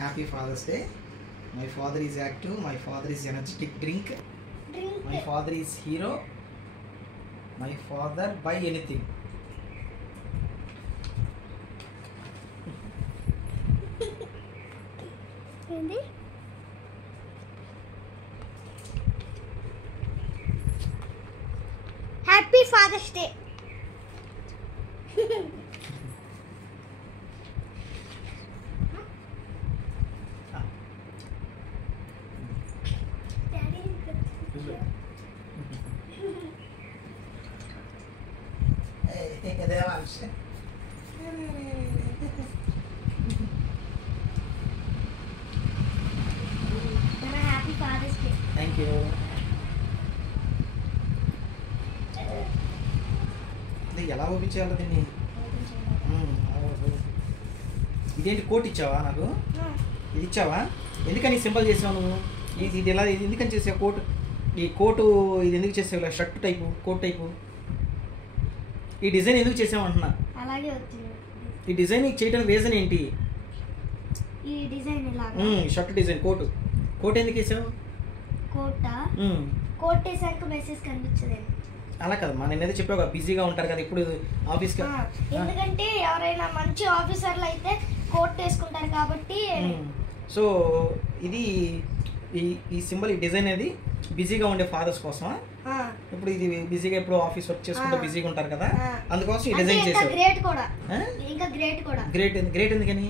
Happy father's day. My father is active, my father is energetic drink, my father is hero, my father buy anything. ఏంది? Happy father's day. Happy father's day. Thank you. ఇది ఎలా ఓపించాలి దీన్ని? ఇదేంటి coat ఇచ్చావా నాకు? ఇది ఇచ్చావా? ఎందుకని సింబల్ చేసావు నువ్వు? ఇది ఎలా, ఇది ఎందుకని చేసావు కోట్? ఈ కోటు ఇది ఎందుకు చేసావు? Shirt type, coat type. ఈ డిజైన్ ఎందుకు చేసావు అంటున్నా? అలాగే వచ్చింది. ఈ డిజైన్ చేయడానికి రీజన్ ఏంటి? ఈ design shirt design, coat. Coat ఎందుకు వేసావు? కోట్ వేసాక మెసేజ్ కనిపించలేదు. అలా కదమ్మా, నేను ఏదో చెప్పావు, బిజీగా ఉంటారు కదా ఇప్పుడు ఆఫీస్కి. ఎందుకంటే ఎవరైనా మంచి ఆఫీసర్లు అయితే కోట్ వేసుకుంటారు కాబట్టి. సో ఇది ఈ సింబల్, ఈ డిజైన్ అనేది బిజీగా ఉండే ఫాదర్స్ కోసమా? ఇప్పుడు ఇది బిజీగా ఎప్పుడు ఆఫీస్ వర్క్ చేసుకుంటే బిజీగా ఉంటారు కదా, అందుకోసం ఈ డిజైన్ చేశారు. గ్రేట్ కూడా, ఇంకా గ్రేట్ కూడా. గ్రేట్ ఎందుకని?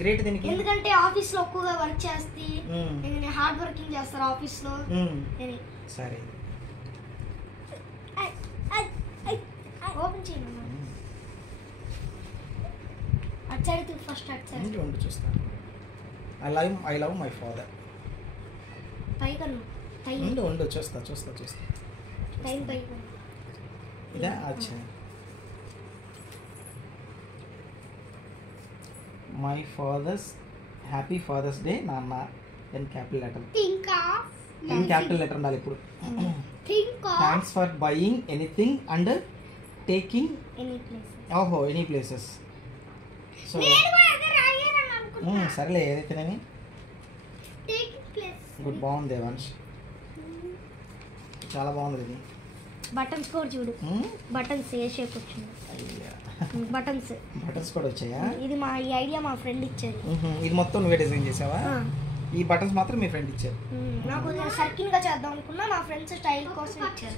గ్రేట్ దేనికి? ఎందుకంటే ఆఫీస్ లో ఎక్కువగా వర్క్ చేస్తే హార్డ్ వర్కింగ్ చేస్తారు ఆఫీస్ లో. సరే ఓపెన్ చేయండి. అటు సైడ్ ఫస్ట్, అటు సైడ్ ఉండి చూస్తాను. I love my father. ఉండు చూస్తా. ఇదా? అచ్చా. My father's happy father's day నాన్న in capital letter. In capital letter ఉండాలి ఇప్పుడు. Thanks for buying anything and taking any places. So సరేలే, ఏదైతేనేమి. గుడ్, బాగుంది దేవాంశ్, చాలా బాగుంది ఇది. బటన్స్ కూడా చూడు, బటన్స్ ఏ షేప్ వచ్చింది. బటన్స్ కూడా వచ్చాయా? ఇది ఈ ఐడియా మా ఫ్రెండ్ ఇచ్చారు. ఇది మొత్తం నువ్వే డిజైన్ చేసావా? ఈ బటన్స్ మాత్రం మీ ఫ్రెండ్ ఇచ్చారు. నాకు సర్కిల్ గా చేద్దాం అనుకున్నా, మా ఫ్రెండ్స్ స్టైల్ కోసం ఇచ్చారు.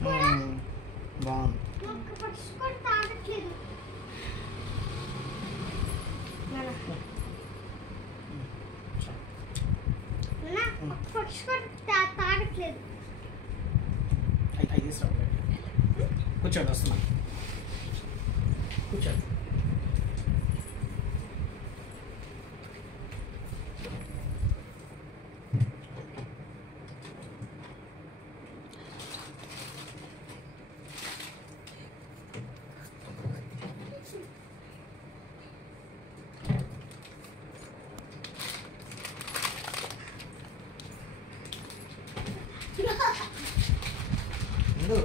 బాగుంది. కూర్చోండి, వస్తున్నా. కూర్చోండి. ముందు